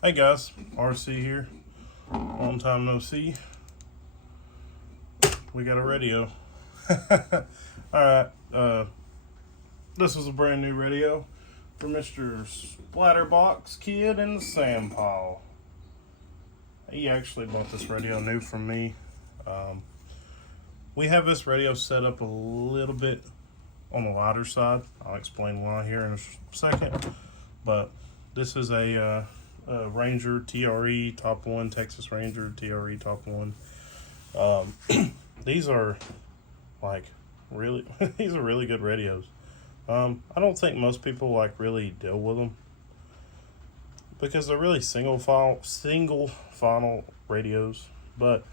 Hey guys, RC here. Long time no see. We got a radio. Alright, this is a brand new radio for Mr. Splatter Box Kid in the Sandpile. He actually bought this radio new from me. We have this radio set up a little bit on the lighter side. I'll explain why here in a second. But this is a Ranger TRE Top One, Texas Ranger TRE Top One. These are like really, these are really good radios. I don't think most people like really deal with them because they're really single final radios. But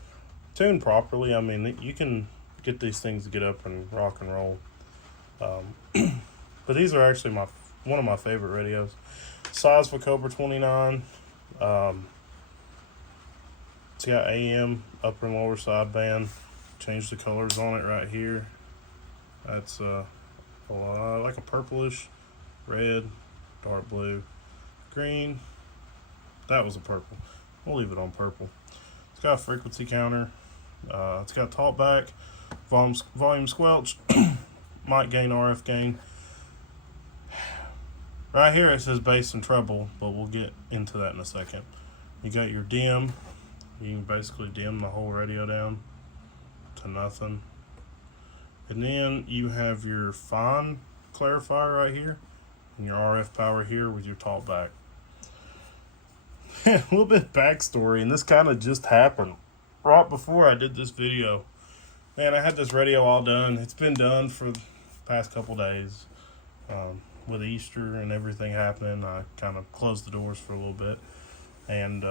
tuned properly, I mean, you can get these things to get up and rock and roll. But these are actually one of my favorite radios. Size for Cobra 29. It's got AM, upper and lower sideband. Change the colors on it right here. That's like a purplish, red, dark blue, green. That was a purple. We'll leave it on purple. It's got a frequency counter. It's got talkback, volume squelch, mic gain, RF gain. Right here it says bass and treble, but we'll get into that in a second. You got your dim. You can basically dim the whole radio down to nothing. And then you have your fine clarifier right here and your RF power here with your talkback. A little bit of backstory, and this kind of just happened right before I did this video. Man, I had this radio all done. It's been done for the past couple days. With Easter and everything happening, I kind of closed the doors for a little bit. And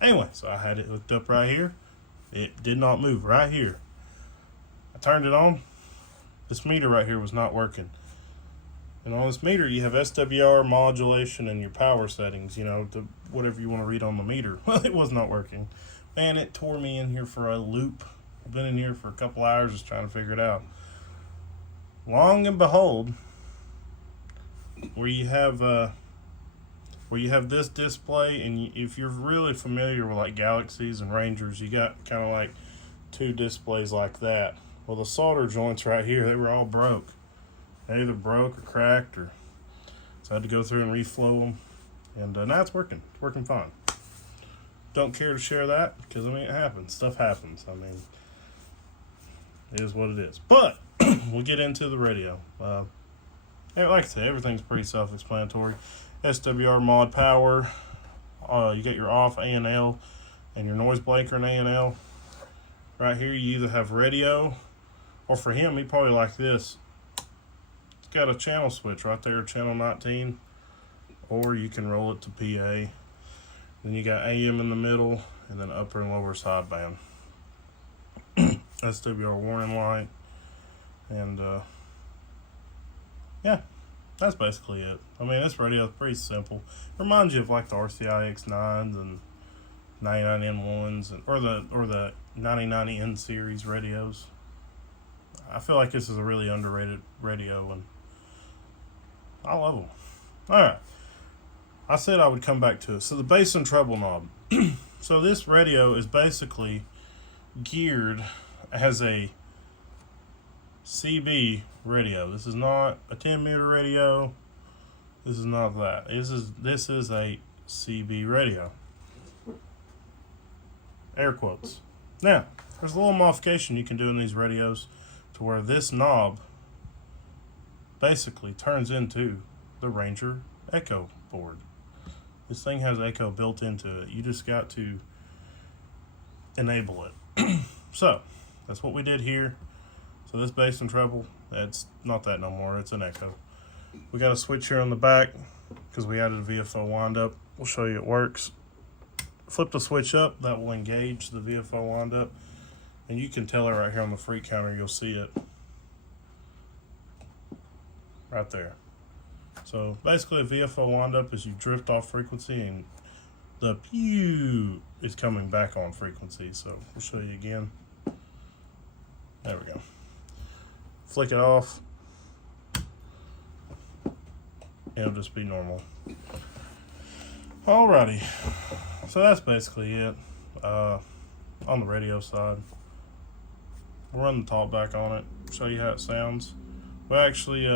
anyway, so I had it hooked up right here. It did not move right here. I turned it on. This meter right here was not working. And on this meter, you have SWR, modulation, and your power settings, you know, whatever you want to read on the meter. Well, it was not working. Man, it tore me in here for a loop. I've been in here for a couple hours just trying to figure it out. Long and behold, where you have this display, and if you're really familiar with like Galaxies and Rangers, you got kind of like two displays like that. Well, the solder joints right here, they were all broke. They either broke or cracked, or so I had to go through and reflow them. And now it's working. It's working fine. Don't care to share that because I mean it happens. Stuff happens. I mean, it is what it is. But we'll get into the radio. Like I said, everything's pretty self-explanatory. SWR mod power. You get your off A&L and your noise blanker and A&L. Right here, you either have radio, or for him, he probably like this. It's got a channel switch right there, channel 19, or you can roll it to PA. Then you got AM in the middle, and then upper and lower sideband. SWR warning light, and yeah, that's basically it. I mean, this radio is pretty simple. It reminds you of like the RCI X9s and 99N1s, or the 99N series radios. I feel like this is a really underrated radio, and I love them. Alright, I said I would come back to it. So the bass and treble knob. So this radio is basically geared as a CB radio. This is not a 10-meter radio. This is not that. This is a CB radio. Air quotes. Now, there's a little modification you can do in these radios to where this knob basically turns into the Ranger Echo board. This thing has Echo built into it. You just got to enable it. So, that's what we did here. So this bass and treble, it's not that no more, it's an Echo. We got a switch here on the back because we added a VFO wind-up. We'll show you it works. Flip the switch up, that will engage the VFO wind-up. And you can tell it right here on the freak counter, you'll see it. Right there. So basically a VFO wind-up is you drift off frequency and the pew is coming back on frequency. So we'll show you again. There we go. Flick it off. It'll just be normal. Alrighty, so that's basically it on the radio side. We'll run the talkback on it, show you how it sounds. We actually,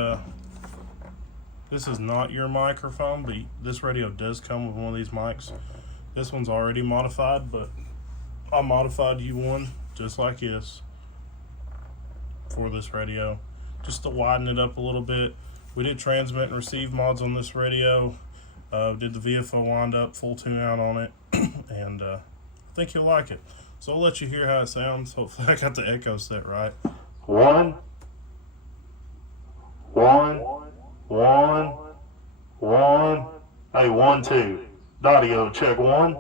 this is not your microphone, but this radio does come with one of these mics. This one's already modified, but I modified you one just like this for this radio, just to widen it up a little bit. We did transmit and receive mods on this radio. Did the VFO wind up, full tune out on it, and I think you'll like it. So I'll let you hear how it sounds. Hopefully I got the echo set right. One. Hey, 1, 2. Audio check 1.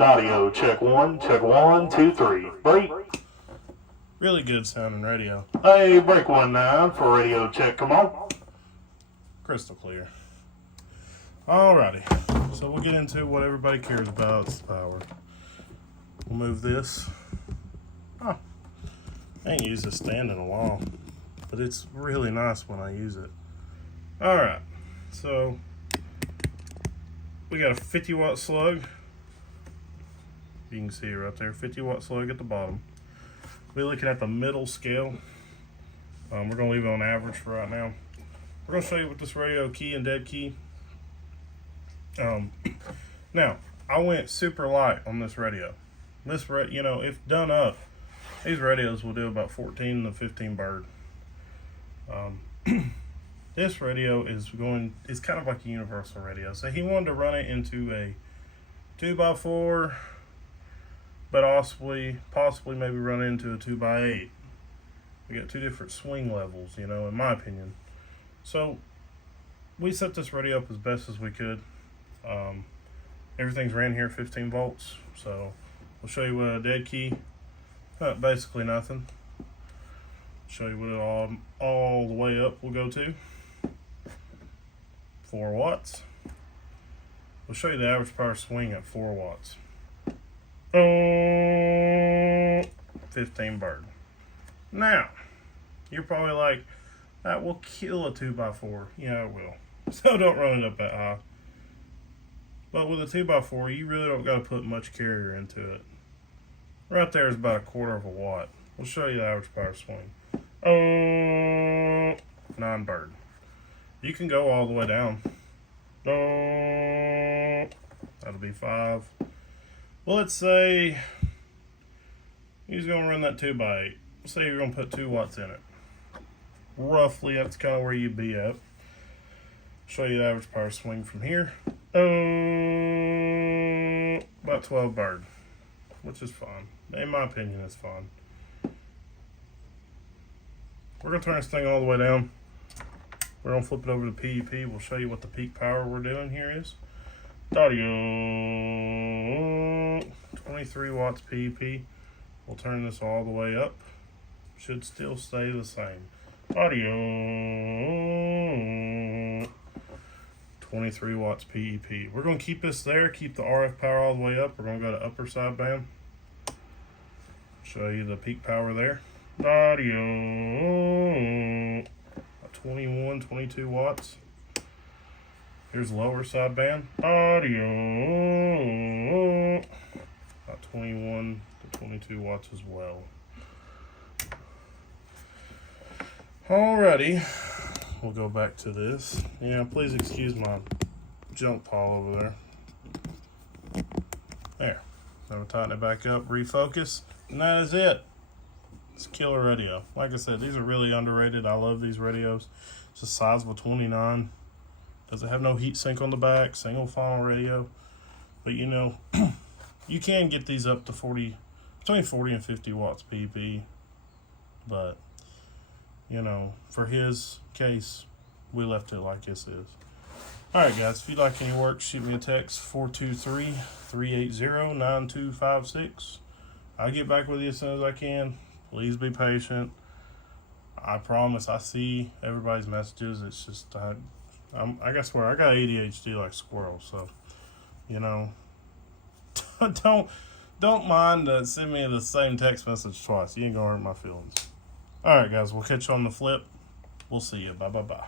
Audio check 1. Check 1, 2, 3. Break. Really good sounding radio. Hey, break 19 for radio check. Come on. Crystal clear. Alrighty, so we'll get into what everybody cares about, it's power. We'll move this. Oh, I ain't used this stand in a while, but it's really nice when I use it. Alright, so we got a 50 watt slug. You can see it right there, 50 watt slug at the bottom. We're looking at the middle scale. We're going to leave it on average for right now. We're going to show you with this radio key and dead key. Now, I went super light on this radio. You know, if done up, these radios will do about 14 to 15 bird. This radio is kind of like a universal radio. So he wanted to run it into a 2x4, but possibly maybe run into a 2x8. We got two different swing levels, you know, in my opinion. So we set this radio up as best as we could. Everything's ran here 15 volts, so we'll show you what a dead key, basically nothing. Show you what it all the way up will go to. 4 watts. We'll show you the average power swing at 4 watts. 15 bird. Now, you're probably like, that will kill a 2x4. Yeah, it will. So don't run it up that high. But with a 2x4, you really don't got to put much carrier into it. Right there is about 1/4 of a watt. We'll show you the average power swing. 9 bird. You can go all the way down. That'll be 5. Well, let's say he's going to run that 2x8. Let's say you're going to put 2 watts in it. Roughly, that's kind of where you'd be at. Show you the average power swing from here. About 12 bird, which is fine. In my opinion, it's fine. We're going to turn this thing all the way down. We're going to flip it over to PEP. We'll show you what the peak power we're doing here is. Audio, 23 watts PEP. We'll turn this all the way up. Should still stay the same. Audio, 23 watts PEP. We're going to keep this there, keep the RF power all the way up. We're going to go to upper sideband. Show you the peak power there. Audio, 21, 22 watts. Here's lower sideband. Audio, about 21 to 22 watts as well. Alrighty, we'll go back to this. Yeah, please excuse my junk pile over there. There. So we'll tighten it back up, refocus, and that is it. It's a killer radio. Like I said, these are really underrated. I love these radios. It's the size of a 29. Doesn't have no heat sink on the back, single funnel radio. But you know, you can get these up to between 40 and 50 watts PEP. But you know, for his case, we left it like this is. Alright guys, if you'd like any work, shoot me a text, 423-380-9256. I'll get back with you as soon as I can. Please be patient. I promise I see everybody's messages. It's just, I swear, I got ADHD like squirrels, so, you know, don't mind send me the same text message twice. You ain't gonna hurt my feelings. Alright guys, we'll catch you on the flip. We'll see you. Bye.